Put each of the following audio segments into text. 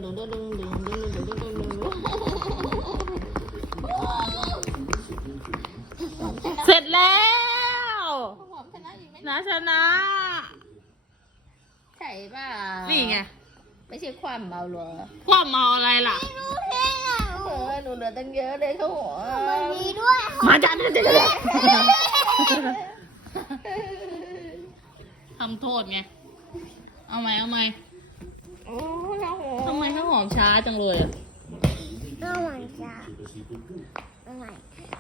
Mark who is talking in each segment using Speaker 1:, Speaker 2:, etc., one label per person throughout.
Speaker 1: เสร็จแล้วนะชนะ
Speaker 2: ใช่ป่ะ
Speaker 1: นี่ไง
Speaker 2: ไม่ใช่ความเมาหรอ
Speaker 1: ความเมาอะไรล่ะ
Speaker 2: หนูเหลือตั้งเยอะเลยเขาหัว
Speaker 3: มีด้วย
Speaker 1: มาจันทำโทษไง เอาไหม
Speaker 2: โอ้เขาหัว
Speaker 1: ทำไมข้าวหอมช้าจังเลยอ่ะ
Speaker 3: เอาใหม่จ้ะเอาใหม่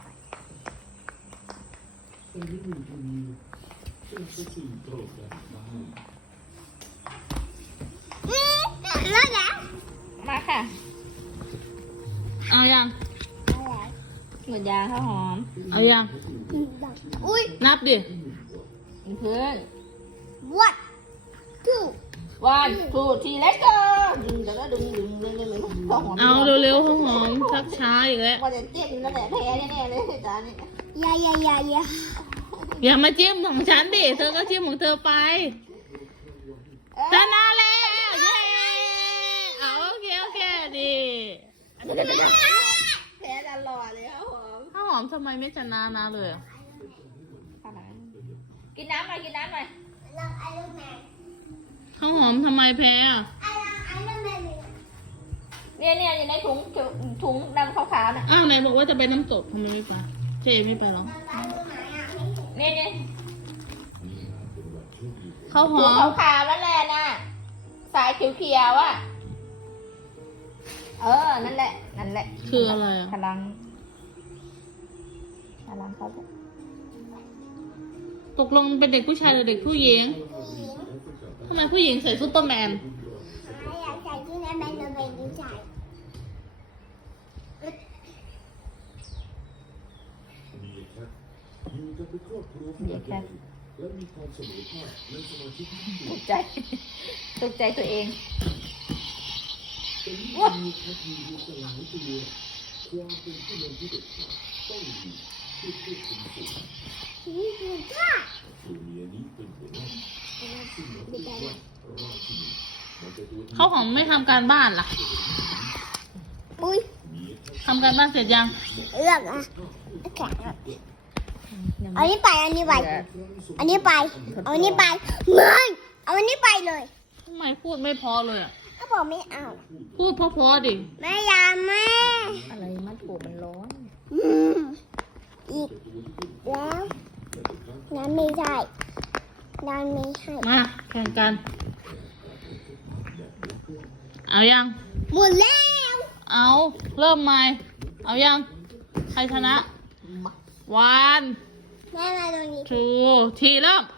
Speaker 3: แล้วนะ
Speaker 2: มาค่ะ
Speaker 1: เอายัง
Speaker 2: หมดยาข้าวหอม
Speaker 1: เอายัง
Speaker 3: อุ้ย
Speaker 1: นับดิ
Speaker 2: เพื่อน
Speaker 3: what two
Speaker 2: 1 2 3 let's go ดึงแล้วก็ดึงข้าวหอม
Speaker 1: เอาเร็วๆข้าวหอมชักช้าอีกแล้ว
Speaker 2: ว่าจะเจ็บนั่นแหละแพ้แน่ๆเลยจานนี้
Speaker 3: อย่า
Speaker 1: อย่ามาจิ้มของฉันดิ เธอก็จิ้มของเธอไปชนะแล้ว เย้เอาโอเคดี
Speaker 2: แพ้ตลอดเลยข้าวหอม
Speaker 1: ข้าวหอมทำไมไม่ชนะนะเลยอะ
Speaker 2: กินน้ำหน่อยกินน้ำหน่อย
Speaker 3: ลองไอรอนแมน
Speaker 1: ข้าวหอมทำไมแพ้อะ
Speaker 3: ไอรอนแมนเลย
Speaker 2: เนี่ยอยู่ในถุงดำขาวๆน่ะ
Speaker 1: อ้าวไหนบอกว่าจะไปน้ำตกทำไมไม่ไปเจไม่ไปหรอ
Speaker 2: เนี่ย
Speaker 1: ข้าวห
Speaker 2: ถุ
Speaker 1: อง ม
Speaker 2: ขาวๆนั่นแหละน่ะสายเขียวๆอ่ะนั่นแหละ
Speaker 1: คืออะไรอะ
Speaker 2: พลังเขาจะ
Speaker 1: ตกลงเป็นเด็กผู้ชายหรือเด็กผู้หญิงทำไมผู้หญิงใส่ซุปเปอร์แมน
Speaker 3: อยากใส่ที่นั่นเป็นระเบิดดีใจ
Speaker 2: เดี๋ยวแค่ตกใจตัวเองว้า
Speaker 3: นี่คือจ้า
Speaker 1: ข้าวหอมไม่ทำการบ้านล่ะ
Speaker 3: อุ้ย
Speaker 1: ทำการบ้านเสร็จยัง
Speaker 3: เลือกอ่ะแข็งอ่ะเอานี้ไปเอานี้ไปเอานี้ไปเอานี้ไปเลยเอาอันนี้ไปเลย
Speaker 1: ทำไมพูดไม่พอเลยอะ
Speaker 3: ถ้าบอกไม่เอา
Speaker 1: พูดเพอๆดิ
Speaker 3: แม่ยาแม่
Speaker 2: อะไรมันถูกมันร้อน
Speaker 3: อืมอีกแล้วน้ำไม่ได้น้ำไม่ให้
Speaker 1: มาแข่งกัน เอายัง
Speaker 3: หมดแล้ว
Speaker 1: เอาเริ่มใหม่ เอายัง ใครชนะ วัน
Speaker 3: แม่มาตรงนี้
Speaker 1: ทูทีเริ่ม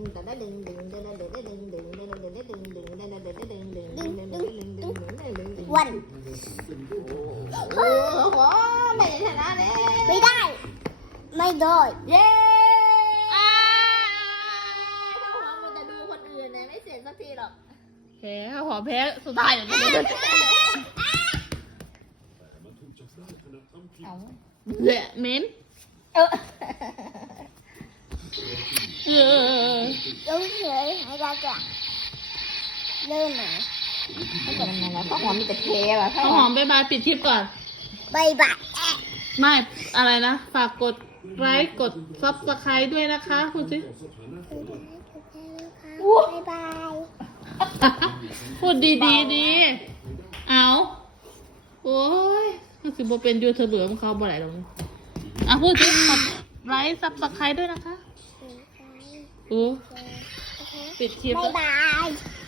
Speaker 3: วัน
Speaker 2: โอ้โหไม่ได้ชนะเลย
Speaker 3: ไม่ได้ ไม่ได้
Speaker 2: เย้
Speaker 1: อ้า
Speaker 2: ข้าวหอมมันจะดูคนอื่นเนี่ยไม่เสร็จสักทีหรอก
Speaker 1: แพ้ข้าวหอมแพ้สุดท้ายอย่างนี้
Speaker 2: เอา
Speaker 1: เหละเหม็น
Speaker 2: เออ
Speaker 1: เออ
Speaker 3: ลงเฉยให้ได้ก่อนเริ่มไหม
Speaker 2: ไม่เป็นไรนะข้าวหอมมีแต่เทว่ะ
Speaker 1: ข้าวหอมบ๊ายบายปิดคลิปก่อน
Speaker 3: บายบาย
Speaker 1: ไม่อะไรนะ ฝากกดไลค์กดซับสไครต์ด้วยนะคะคุณสิ
Speaker 3: บายบาย
Speaker 1: พูดดีดีเอาโอ้ยรู้สึกว่าเป็นยูทูบเบอร์ของเขาบ่ไหนหรอกอ่ะพูดสิกดไลค์ซับสไครต์ด้วยนะคะโอ้ปิดคลิป
Speaker 3: บา
Speaker 1: แล้
Speaker 3: ยว บาย